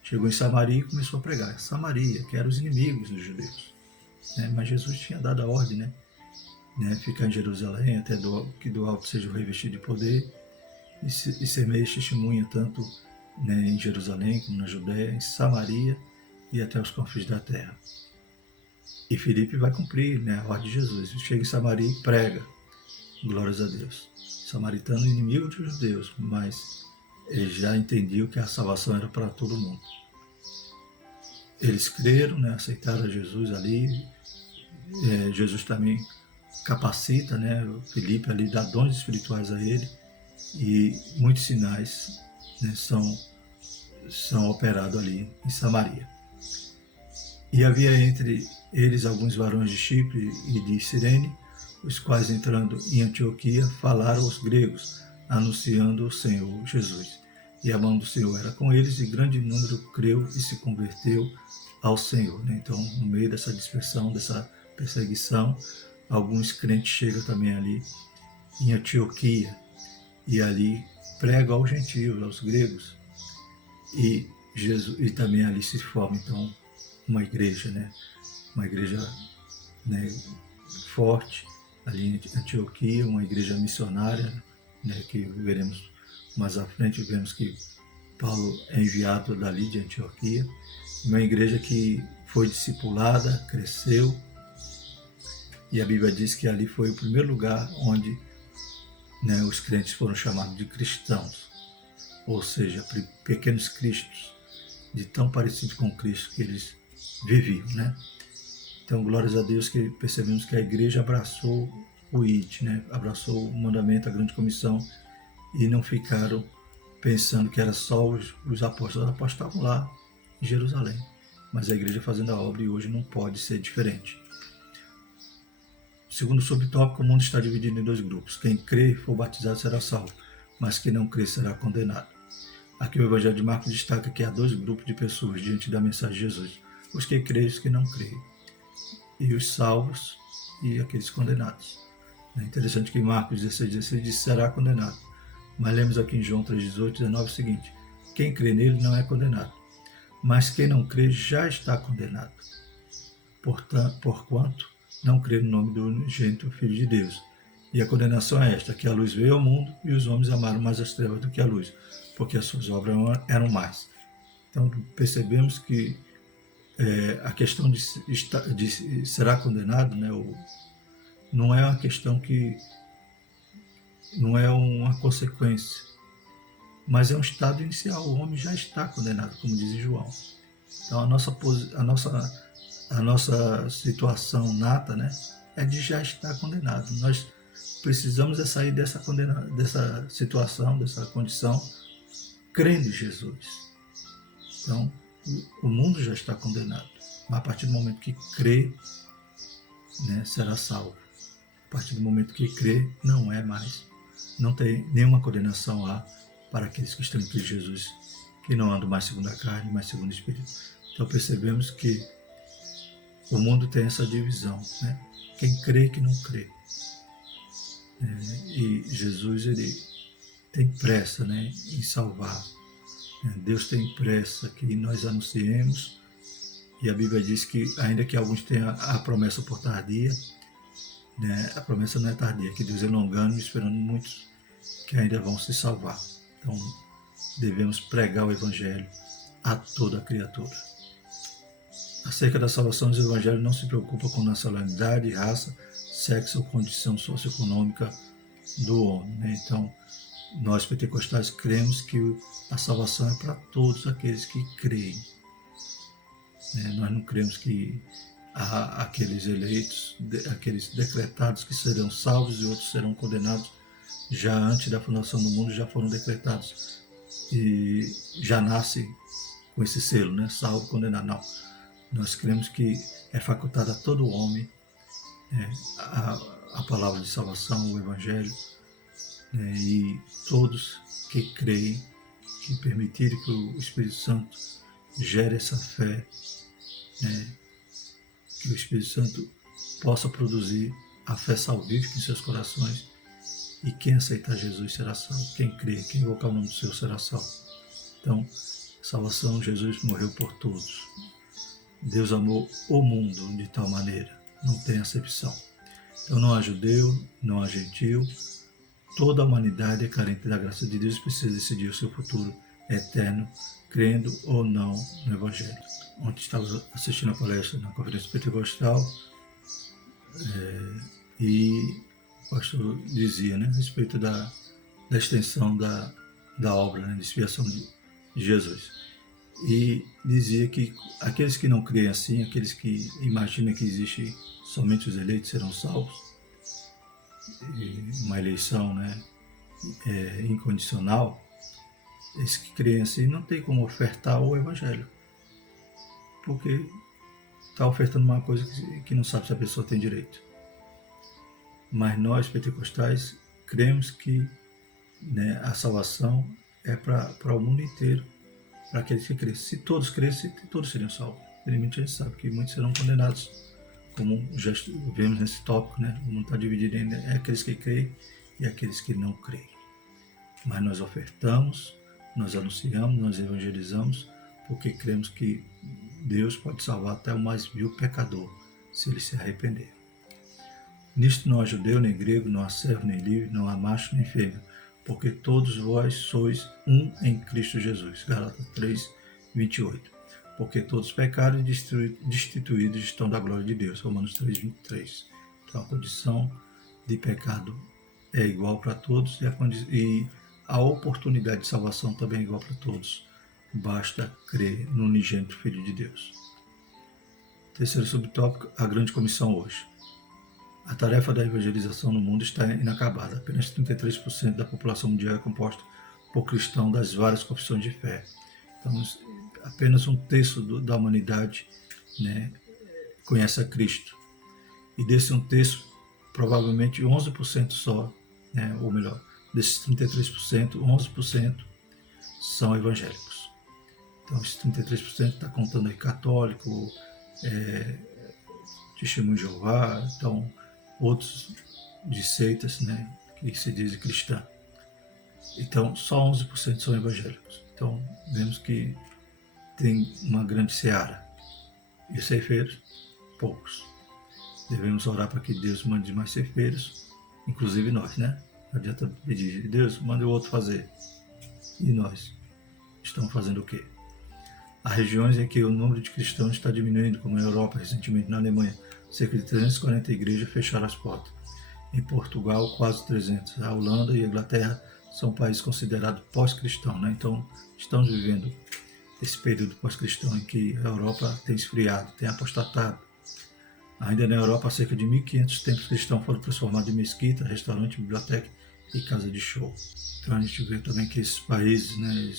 Chegou em Samaria e começou a pregar. Samaria, que eram os inimigos dos judeus, né? Mas Jesus tinha dado a ordem, né? Ficar em Jerusalém até que do alto seja revestido de poder, e ser meio testemunha tanto, né, em Jerusalém como na Judéia, em Samaria e até os confins da terra. E Filipe vai cumprir, né, a ordem de Jesus. Ele chega em Samaria e prega. Glórias a Deus. Samaritano inimigo dos judeus, mas ele já entendiu que a salvação era para todo mundo. Eles creram, né, aceitaram Jesus ali. Jesus também capacita, né, Filipe ali, dá dons espirituais a ele, e muitos sinais, né, são operados ali em Samaria. E havia entre eles alguns varões de Chipre e de Cirene, os quais, entrando em Antioquia, falaram aos gregos, anunciando o Senhor Jesus. E a mão do Senhor era com eles, e grande número creu e se converteu ao Senhor. Então, no meio dessa dispersão, dessa perseguição, alguns crentes chegam também ali em Antioquia, e ali pregam aos gentios, aos gregos, e também ali se forma, então, uma igreja, né? Uma igreja, né, forte ali em Antioquia, uma igreja missionária, né, que veremos mais à frente, vemos que Paulo é enviado dali de Antioquia, uma igreja que foi discipulada, cresceu, e a Bíblia diz que ali foi o primeiro lugar onde, né, os crentes foram chamados de cristãos, ou seja, pequenos cristos, de tão parecidos com Cristo que eles viviam, né? Então, glórias a Deus que percebemos que a igreja abraçou o IT, né? Abraçou o mandamento, a grande comissão, e não ficaram pensando que era só os apóstolos. Os apóstolos estavam lá em Jerusalém, mas a igreja fazendo a obra, e hoje não pode ser diferente. Segundo o subtópico, o mundo está dividido em dois grupos. Quem crê e for batizado será salvo, mas quem não crê será condenado. Aqui o Evangelho de Marcos destaca que há dois grupos de pessoas diante da mensagem de Jesus: os que creem e os que não creem, e os salvos e aqueles condenados. É interessante que em Marcos 16,16 diz: será condenado. Mas lemos aqui em João 3,18, 19 o seguinte: quem crê nele não é condenado, mas quem não crê já está condenado, porquanto não crê no nome do unigênito Filho de Deus. E a condenação é esta: que a luz veio ao mundo, e os homens amaram mais as trevas do que a luz, porque as suas obras eram más. Então percebemos que a questão de será condenado, né, não é uma questão que não é uma consequência, mas é um estado inicial. O homem já está condenado, como diz João. Então a nossa situação nata, né, é de já estar condenado. Nós precisamos sair dessa situação, dessa condição, crendo em Jesus. Então, o mundo já está condenado, mas a partir do momento que crê, né, será salvo. A partir do momento que crê, não é mais. Não tem nenhuma condenação lá para aqueles que estão em Cristo Jesus, que não andam mais segundo a carne, mas segundo o Espírito. Então percebemos que o mundo tem essa divisão, né? Quem crê e quem não crê. E Jesus, ele tem pressa, né, em salvar. Deus tem pressa que nós anunciemos, e a Bíblia diz que, ainda que alguns tenham a promessa por tardia, né, a promessa não é tardia, que Deus é longânimo, esperando muitos que ainda vão se salvar. Então, devemos pregar o Evangelho a toda criatura. Acerca da salvação, o Evangelho não se preocupa com nacionalidade, raça, sexo ou condição socioeconômica do homem, né? Então, nós pentecostais cremos que a salvação é para todos aqueles que creem, né? Nós não cremos que há aqueles eleitos, aqueles decretados que serão salvos e outros serão condenados já antes da fundação do mundo, já foram decretados e já nasce com esse selo, né? Salvo, condenado. Não. Nós cremos que é facultada a todo homem a palavra de salvação, o Evangelho, né? E todos que creem, que permitirem que o Espírito Santo gere essa fé, né? Que o Espírito Santo possa produzir a fé salvífica em seus corações, e quem aceitar Jesus será salvo, quem crê, quem invocar o nome do Senhor será salvo. Então, salvação, Jesus morreu por todos. Deus amou o mundo de tal maneira, não tem acepção. Então não há judeu, não há gentil, toda a humanidade é carente da graça de Deus e precisa decidir o seu futuro eterno, crendo ou não no Evangelho. Ontem estava assistindo a palestra na Conferência Pentecostal e o pastor dizia, né, a respeito da extensão da obra, né, de expiação de Jesus. E dizia que aqueles que não creem assim, aqueles que imaginam que existe somente os eleitos serão salvos, uma eleição, né, incondicional, esses que creem assim não tem como ofertar o Evangelho, porque está ofertando uma coisa que não sabe se a pessoa tem direito. Mas nós, pentecostais, cremos que, né, a salvação é para o mundo inteiro, para aqueles que creem. Se todos crescem, todos seriam salvos. Infelizmente a gente sabe que muitos serão condenados, como já vemos nesse tópico, né? O mundo está dividido em aqueles que creem e aqueles que não creem. Mas nós ofertamos, nós anunciamos, nós evangelizamos, porque cremos que Deus pode salvar até o mais vil pecador, se ele se arrepender. Nisto não há judeu nem grego, não há servo nem livre, não há macho nem fêmea, porque todos vós sois um em Cristo Jesus. Gálatas 3, 28. Porque todos pecaram e destituídos estão da glória de Deus. Romanos 3, 23. Então a condição de pecado é igual para todos e a oportunidade de salvação também é igual para todos. Basta crer no unigênito Filho de Deus. Terceiro subtópico, a grande comissão hoje. A tarefa da evangelização no mundo está inacabada. Apenas 33% da população mundial é composta por cristãos das várias confissões de fé. Então, apenas um terço da humanidade, né, conhece a Cristo. E desse um terço, provavelmente 11% só, né, ou melhor, desses 33%, 11% são evangélicos. Então, esses 33% está contando aí católico, Testemunho de Jeová, então outros de seitas, né, que se dizem cristã. Então, só 11% são evangélicos. Então, vemos que tem uma grande seara. E os ceifeiros, poucos. Devemos orar para que Deus mande mais ceifeiros, inclusive nós, né? Não adianta pedir, Deus, manda o outro fazer. E nós? Estamos fazendo o quê? Há regiões em que o número de cristãos está diminuindo, como na Europa, recentemente na Alemanha, cerca de 340 igrejas fecharam as portas. Em Portugal, quase 300. A Holanda e a Inglaterra são países considerados pós-cristãos, né? Então, estamos vivendo esse período pós-cristão em que a Europa tem esfriado, tem apostatado. Ainda na Europa, cerca de 1.500 templos cristãos foram transformados em mesquita, restaurante, biblioteca e casa de show. Então, a gente vê também que esses países, né,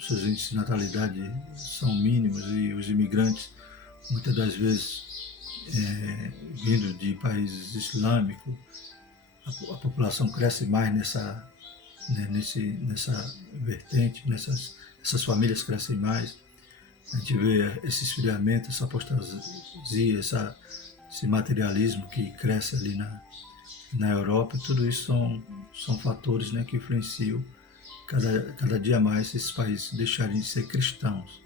seus índices de natalidade são mínimos e os imigrantes, muitas das vezes, vindo de países islâmicos, a população cresce mais nessa vertente, essas famílias crescem mais. A gente vê esse esfriamento, essa apostasia, esse materialismo que cresce ali na Europa. Tudo isso são fatores, né, que influenciam cada dia mais esses países deixarem de ser cristãos,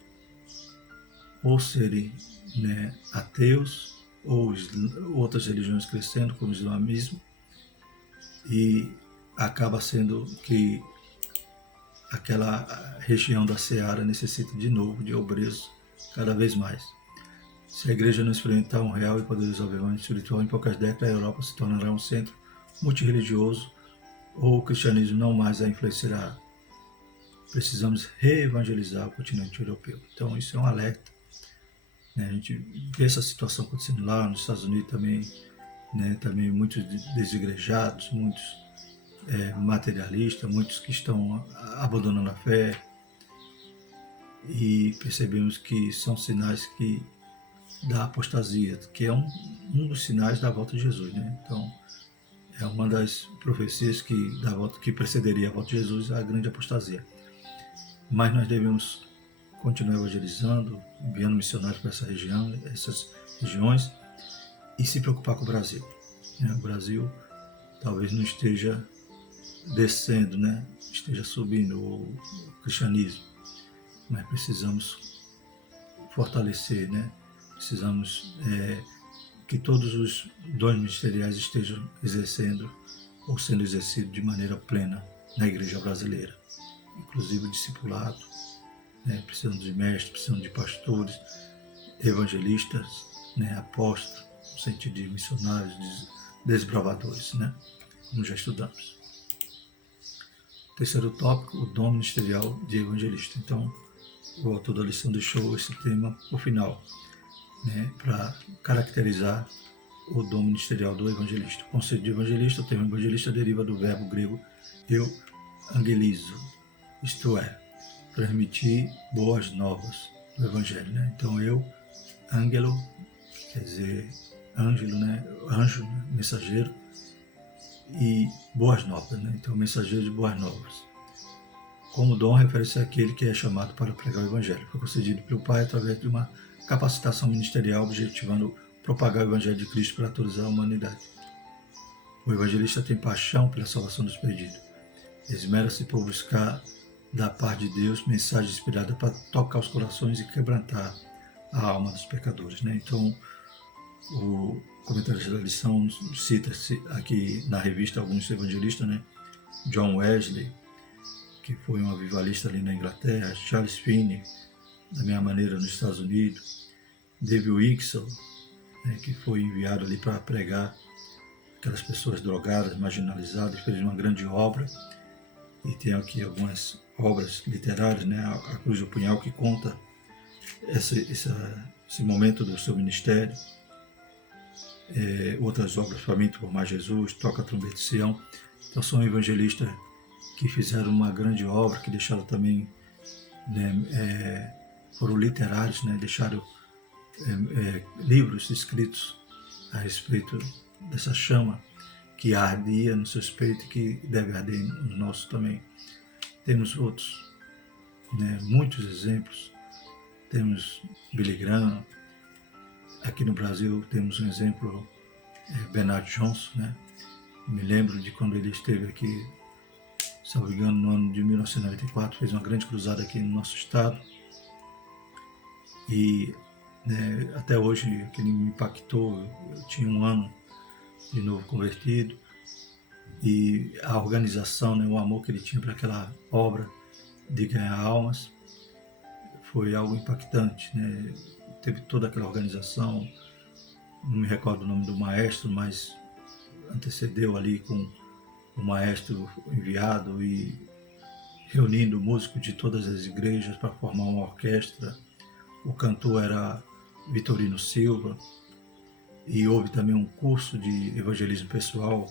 ou serem, né, ateus, ou outras religiões crescendo, como o islamismo, e acaba sendo que aquela região da Seara necessita de novo de obreiros cada vez mais. Se a igreja não experimentar um real e poderoso avivamento espiritual, em poucas décadas a Europa se tornará um centro multirreligioso ou o cristianismo não mais a influenciará. Precisamos reevangelizar o continente europeu. Então isso é um alerta. Né? A gente vê essa situação acontecendo lá nos Estados Unidos também, né? Também muitos desigrejados, muitos materialistas, muitos que estão abandonando a fé, e percebemos que são sinais da apostasia, que é um dos sinais da volta de Jesus, né? Então é uma das profecias que precederia a volta de Jesus, a grande apostasia. Mas nós devemos continuar evangelizando, enviando missionários para essas regiões, e se preocupar com o Brasil. Né? O Brasil talvez não esteja descendo, né? Esteja subindo o cristianismo, mas precisamos fortalecer, né? Precisamos que todos os dons ministeriais estejam exercendo ou sendo exercidos de maneira plena na igreja brasileira, inclusive o discipulado, né? Precisamos de mestres, precisamos de pastores, evangelistas, né? Apóstolos, no sentido de missionários, de desbravadores, né? Como já estudamos. Terceiro tópico, o dom ministerial de evangelista. Então, o autor da lição deixou esse tema por final, né, para caracterizar o dom ministerial do evangelista. O conceito de evangelista, o termo evangelista deriva do verbo grego eu angelizo, isto é, transmitir boas novas do evangelho. Né? Então, eu, angelo, quer dizer ângelo, né? Anjo, né? Mensageiro, e boas novas, né? Então, mensageiro de boas novas. Como dom, refere-se àquele que é chamado para pregar o Evangelho. Foi concedido pelo Pai através de uma capacitação ministerial objetivando propagar o Evangelho de Cristo para toda a humanidade. O evangelista tem paixão pela salvação dos perdidos. Esmera-se por buscar da parte de Deus mensagem inspirada para tocar os corações e quebrantar a alma dos pecadores. Né? Então, o comentarista da lição cita-se aqui na revista alguns evangelistas, né? John Wesley, que foi um avivalista ali na Inglaterra, Charles Finney, da mesma maneira nos Estados Unidos, David Wixell, né, que foi enviado ali para pregar aquelas pessoas drogadas, marginalizadas, fez uma grande obra, e tem aqui algumas obras literárias, né, a Cruz do Punhal, que conta esse momento do seu ministério, outras obras, Faminto por Mais Jesus, Toca a Trombeta de Sião. Então são evangelistas que fizeram uma grande obra, que deixaram também, né, foram literários, né, deixaram livros escritos a respeito dessa chama que ardia no seu peito e que deve arder no nosso também. Temos outros, né, muitos exemplos. Temos Billy Graham. Aqui no Brasil temos um exemplo, Bernard Johnson, né? Me lembro de quando ele esteve aqui, se não me engano, no ano de 1994, fez uma grande cruzada aqui no nosso estado. E, né, até hoje aquele me impactou. Eu tinha um ano de novo convertido, e a organização, né, o amor que ele tinha para aquela obra de ganhar almas foi algo impactante, né? Teve toda aquela organização, não me recordo o nome do maestro, mas antecedeu ali com o maestro enviado e reunindo músicos de todas as igrejas para formar uma orquestra. O cantor era Vitorino Silva, e houve também um curso de evangelismo pessoal,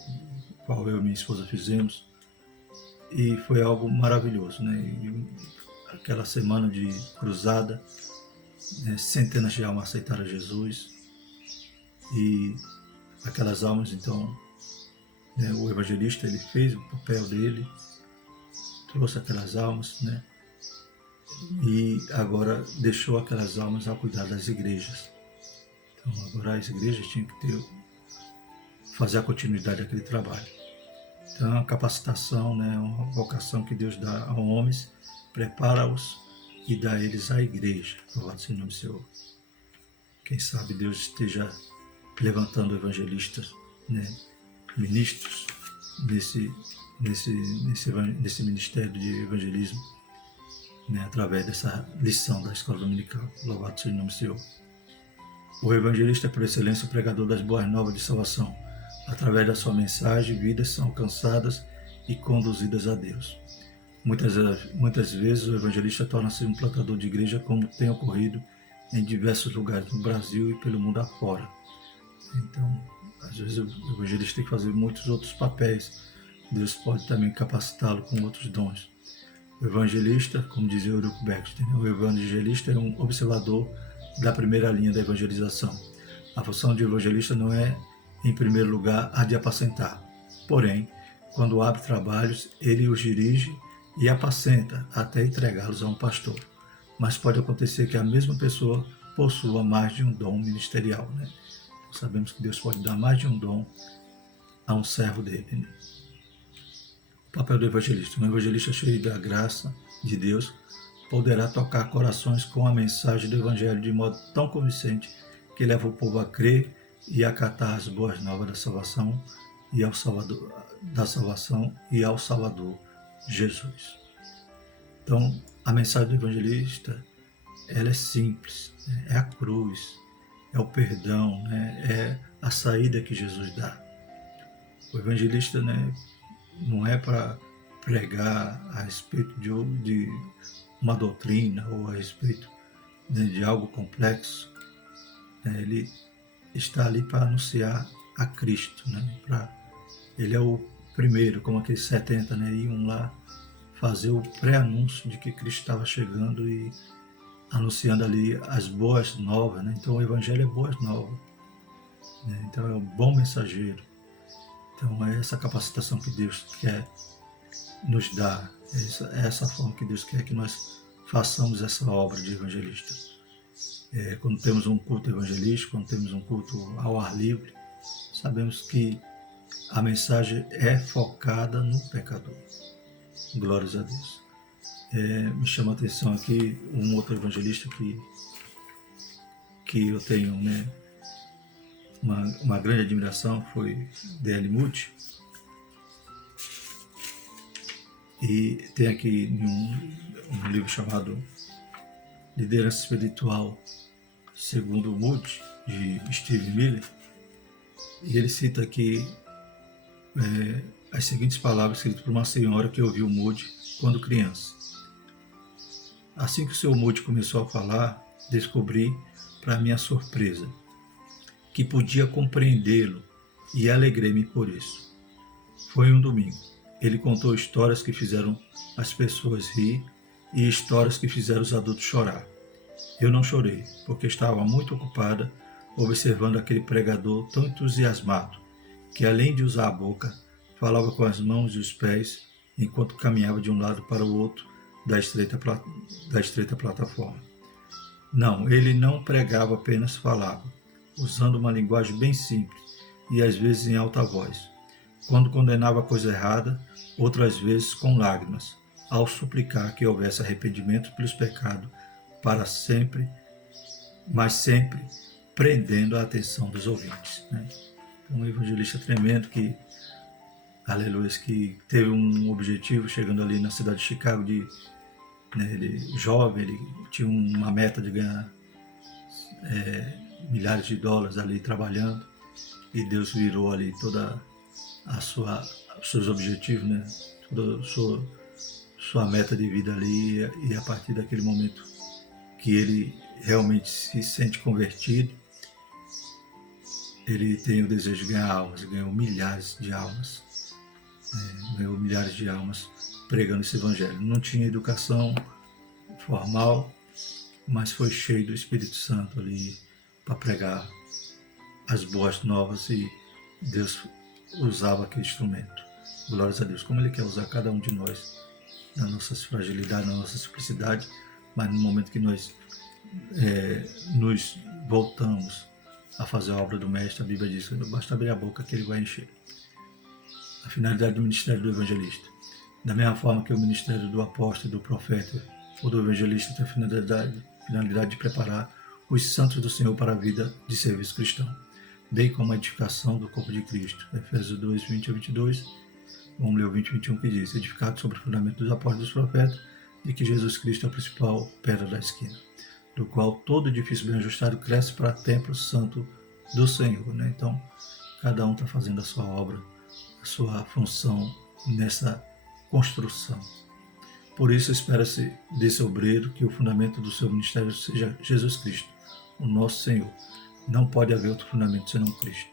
qual eu e minha esposa fizemos, e foi algo maravilhoso, né? E aquela semana de cruzada, né, centenas de almas aceitaram Jesus, e aquelas almas, então, né, o evangelista, ele fez o papel dele, trouxe aquelas almas, né, e agora deixou aquelas almas ao cuidar das igrejas. Então agora as igrejas tinham que fazer a continuidade daquele trabalho. Então é uma capacitação, né, uma vocação que Deus dá a homens, prepara-os e dá eles à igreja. Louvado seja o nome do Senhor. Quem sabe Deus esteja levantando evangelistas, né, ministros nesse ministério de evangelismo, né, através dessa lição da escola dominical. Louvado seja o nome do Senhor. O evangelista é por excelência o pregador das boas novas de salvação. Através da sua mensagem, vidas são alcançadas e conduzidas a Deus. Muitas vezes o evangelista torna-se um plantador de igreja, como tem ocorrido em diversos lugares no Brasil e pelo mundo afora. Então, às vezes o evangelista tem que fazer muitos outros papéis. Deus pode também capacitá-lo com outros dons. O evangelista, como dizia Eurico Baxter, o evangelista é um observador da primeira linha da evangelização. A função de evangelista não é, em primeiro lugar, a de apacentar. Porém, quando abre trabalhos, ele os dirige e apacenta até entregá-los a um pastor. Mas pode acontecer que a mesma pessoa possua mais de um dom ministerial, né? Sabemos que Deus pode dar mais de um dom a um servo dele, né? O papel do evangelista. Um evangelista cheio da graça de Deus poderá tocar corações com a mensagem do evangelho de modo tão convincente que leva o povo a crer e acatar as boas novas da salvação e ao Salvador Jesus. Então, a mensagem do evangelista, ela é simples, né? É a cruz, é o perdão, né? É a saída que Jesus dá. O evangelista, né, não é para pregar a respeito de uma doutrina ou a respeito, né, de algo complexo, né? Ele está ali para anunciar a Cristo, né? Ele é o primeiro, como aqueles 70, né, iam lá fazer o pré-anúncio de que Cristo estava chegando e anunciando ali as boas novas, né? Então o Evangelho é boas novas, né? Então é o bom mensageiro. Então é essa capacitação que Deus quer nos dar, é essa forma que Deus quer que nós façamos essa obra de evangelista. Quando temos um culto evangelístico, quando temos um culto ao ar livre, sabemos que a mensagem é focada no pecador. Glórias a Deus. Me chama a atenção aqui um outro evangelista que eu tenho, né, uma grande admiração, foi D.L. Moody. E tem aqui um livro chamado Liderança Espiritual segundo Moody, de Steve Miller, e ele cita aqui as seguintes palavras escritas por uma senhora que ouviu Moody quando criança. Assim que o seu Moody começou a falar, descobri, para minha surpresa, que podia compreendê-lo e alegrei-me por isso. Foi um domingo. Ele contou histórias que fizeram as pessoas rir e histórias que fizeram os adultos chorar. Eu não chorei, porque estava muito ocupada observando aquele pregador tão entusiasmado, que além de usar a boca, falava com as mãos e os pés enquanto caminhava de um lado para o outro da estreita plataforma. Não, ele não pregava, apenas falava, usando uma linguagem bem simples e às vezes em alta voz. Quando condenava a coisa errada, outras vezes com lágrimas, ao suplicar que houvesse arrependimento pelos pecados para sempre, mas sempre prendendo a atenção dos ouvintes, né? Então, um evangelista tremendo que, aleluia, que teve um objetivo chegando ali na cidade de Chicago, ele jovem, ele tinha uma meta de ganhar milhares de dólares ali trabalhando, e Deus virou ali toda os seus objetivos, né? Toda a sua meta de vida ali, e a partir daquele momento que ele realmente se sente convertido, ele tem o desejo de ganhar almas, ganhou milhares de almas, pregando esse evangelho. Não tinha educação formal, mas foi cheio do Espírito Santo ali para pregar as boas novas, e Deus usava aquele instrumento. Glórias a Deus, como Ele quer usar cada um de nós, na nossa fragilidade, na nossa simplicidade, mas no momento que nós nos voltamos a fazer a obra do Mestre, a Bíblia diz, basta abrir a boca que Ele vai encher. a finalidade do ministério do evangelista. Da mesma forma que o ministério do apóstolo, do profeta ou do evangelista tem a finalidade de preparar os santos do Senhor para a vida de serviço cristão, bem como a edificação do corpo de Cristo. Efésios 2, 20 a 22, vamos ler o 20 e 21 que diz: edificado sobre o fundamento dos apóstolos e dos profetas, de que Jesus Cristo é a principal pedra da esquina, do qual todo edifício bem ajustado cresce para templo santo do Senhor. Então, cada um está fazendo a sua obra, a sua função nessa construção. Por isso, espera-se desse obreiro que o fundamento do seu ministério seja Jesus Cristo, o nosso Senhor. Não pode haver outro fundamento senão Cristo.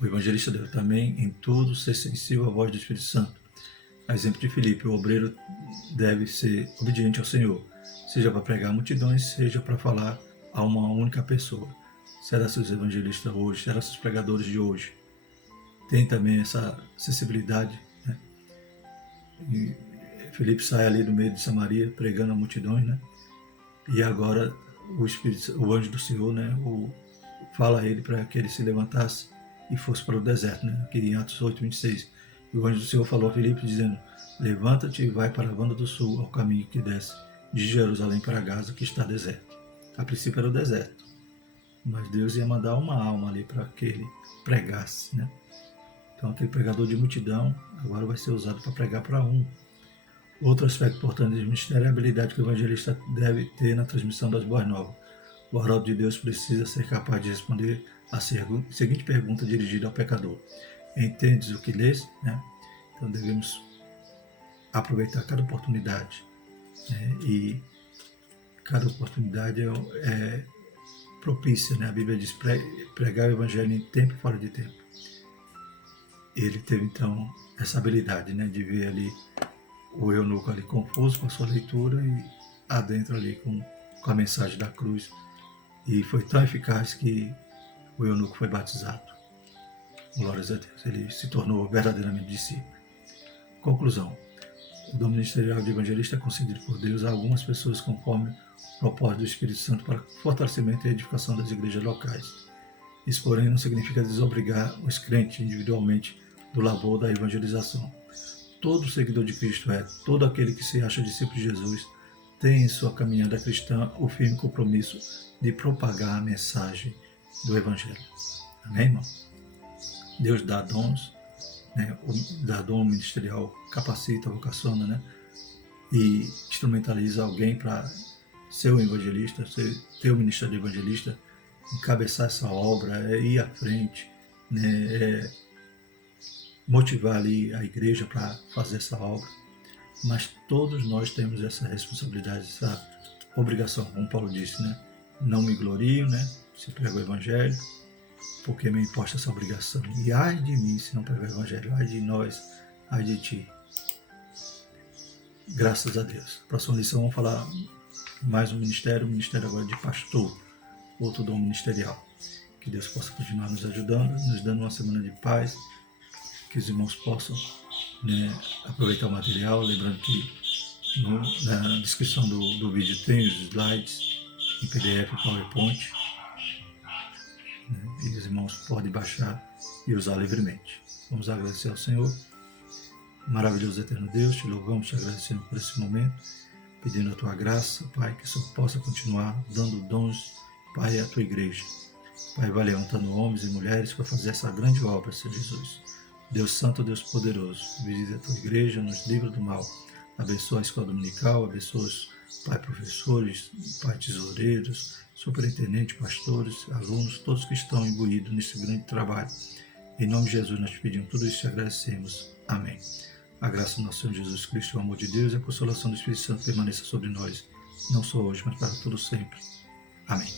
O evangelista deve também, em tudo, ser sensível à voz do Espírito Santo. A exemplo de Filipe, o obreiro deve ser obediente ao Senhor, seja para pregar a multidões, seja para falar a uma única pessoa. Será se os evangelistas hoje, será se os pregadores de hoje têm também essa sensibilidade, né? E Filipe sai ali do meio de Samaria pregando a multidões, né? E agora o anjo do Senhor, né, fala a ele para que ele se levantasse e fosse para o deserto, né? Aqui em Atos 8, 26. E o anjo do Senhor falou a Filipe dizendo: levanta-te e vai para a banda do sul, ao caminho que desce de Jerusalém para Gaza, que está deserto. A princípio era o deserto, mas Deus ia mandar uma alma ali para que ele pregasse, né? Então aquele pregador de multidão agora vai ser usado para pregar para um. Outro aspecto importante do ministério é a habilidade que o evangelista deve ter na transmissão das boas novas. O arauto de Deus precisa ser capaz de responder a seguinte pergunta dirigida ao pecador: entendes o que lês? Né? Então devemos aproveitar cada oportunidade, né? E cada oportunidade é propícia, né? A Bíblia diz pregar o evangelho em tempo e fora de tempo. Ele teve então essa habilidade, né, de ver ali o eunuco ali confuso com a sua leitura e adentro ali com a mensagem da cruz. E foi tão eficaz que o eunuco foi batizado. Glórias a Deus. Ele se tornou verdadeiramente discípulo. Conclusão. O dom ministerial de evangelista é concedido por Deus a algumas pessoas conforme o propósito do Espírito Santo para fortalecimento e edificação das igrejas locais. Isso, porém, não significa desobrigar os crentes individualmente do labor da evangelização. Todo seguidor de Cristo todo aquele que se acha discípulo de Jesus, tem em sua caminhada cristã o firme compromisso de propagar a mensagem do Evangelho. Amém, irmão? Deus dá dons, né? Dá dom ministerial, capacita, vocaciona, né? E instrumentaliza alguém para ser um evangelista, ter o ministério de evangelista, encabeçar essa obra, ir à frente, né? Motivar ali a igreja para fazer essa obra. Mas todos nós temos essa responsabilidade, essa obrigação, como Paulo disse, né? Não me glorio, né? Se prego o evangelho, porque me imposta essa obrigação. E ai de mim se não prego o evangelho, ai de nós, ai de ti. Graças a Deus. Próxima lição vamos falar mais um ministério, o ministério agora de pastor, outro dom ministerial. Que Deus possa continuar nos ajudando, nos dando uma semana de paz, que os irmãos possam, né, aproveitar o material, lembrando que na descrição do vídeo tem os slides em PDF e PowerPoint, né, e os irmãos podem baixar e usar livremente. Vamos agradecer ao Senhor. Maravilhoso eterno Deus, te louvamos, te agradecendo por esse momento, pedindo a tua graça, Pai, que o Senhor possa continuar dando dons, Pai, à tua igreja. Pai, vai levantando homens e mulheres para fazer essa grande obra, Senhor Jesus. Deus Santo, Deus Poderoso, visita a tua igreja, nos livra do mal. Abençoa a escola dominical, abençoa os, Pai, professores, Pai, tesoureiros, superintendentes, pastores, alunos, todos que estão imbuídos nesse grande trabalho. Em nome de Jesus nós te pedimos tudo isso e te agradecemos. Amém. A graça do nosso Senhor Jesus Cristo, o amor de Deus e a consolação do Espírito Santo permaneça sobre nós, não só hoje, mas para todo sempre. Amém.